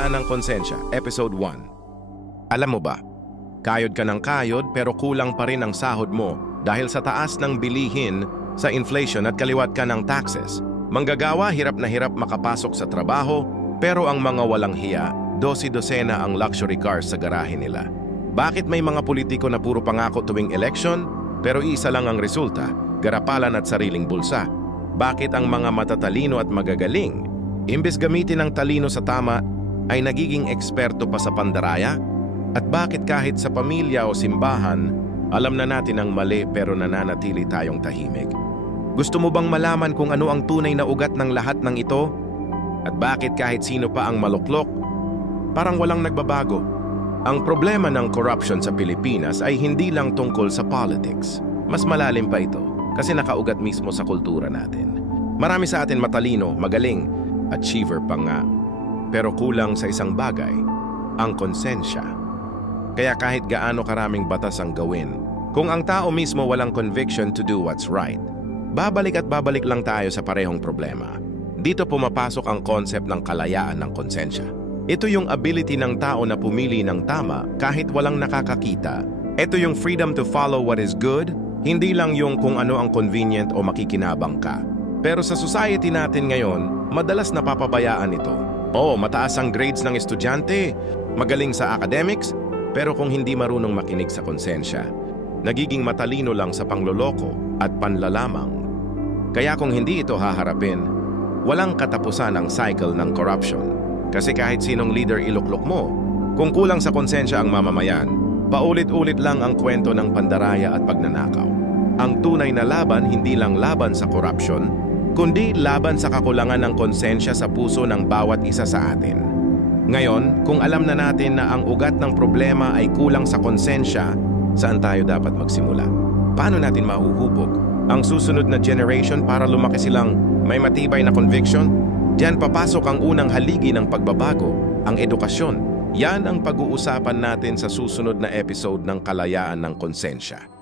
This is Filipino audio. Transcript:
Kalayaan ng Konsensya, Episode 1. Alam mo ba, kayod ka ng kayod pero kulang pa rin ang sahod mo dahil sa taas ng bilihin, sa inflation at kaliwat ka ng taxes. Manggagawa, hirap na hirap makapasok sa trabaho, pero ang mga walang hiya, dosi-dosena ang luxury cars sa garahe nila. Bakit may mga politiko na puro pangako tuwing election, pero isa lang ang resulta, garapalan at sariling bulsa? Bakit ang mga matatalino at magagaling, imbes gamitin ang talino sa tama, ay nagiging eksperto pa sa pandaraya? At bakit kahit sa pamilya o simbahan, alam na natin ang mali pero nananatili tayong tahimik? Gusto mo bang malaman kung ano ang tunay na ugat ng lahat ng ito? At bakit kahit sino pa ang maluklok, parang walang nagbabago? Ang problema ng corruption sa Pilipinas ay hindi lang tungkol sa politics. Mas malalim pa ito kasi nakaugat mismo sa kultura natin. Marami sa atin matalino, magaling, achiever pa nga. Pero kulang sa isang bagay, ang konsensya. Kaya kahit gaano karaming batas ang gawin, kung ang tao mismo walang conviction to do what's right, babalik at babalik lang tayo sa parehong problema. Dito pumapasok ang concept ng kalayaan ng konsensya. Ito yung ability ng tao na pumili ng tama kahit walang nakakakita. Ito yung freedom to follow what is good, hindi lang yung kung ano ang convenient o makikinabang ka. Pero sa society natin ngayon, madalas napapabayaan ito. Oo, mataas ang grades ng estudyante, magaling sa academics, pero kung hindi marunong makinig sa konsensya, nagiging matalino lang sa pangloloko at panlalamang. Kaya kung hindi ito haharapin, walang katapusan ang cycle ng corruption. Kasi kahit sinong leader iluklok mo, kung kulang sa konsensya ang mamamayan, paulit-ulit lang ang kwento ng pandaraya at pagnanakaw. Ang tunay na laban hindi lang laban sa corruption, kundi laban sa kakulangan ng konsensya sa puso ng bawat isa sa atin. Ngayon, kung alam na natin na ang ugat ng problema ay kulang sa konsensya, saan tayo dapat magsimula? Paano natin mahuhubog ang susunod na generation para lumaki silang may matibay na conviction? Diyan papasok ang unang haligi ng pagbabago, ang edukasyon. Yan ang pag-uusapan natin sa susunod na episode ng Kalayaan ng Konsensya.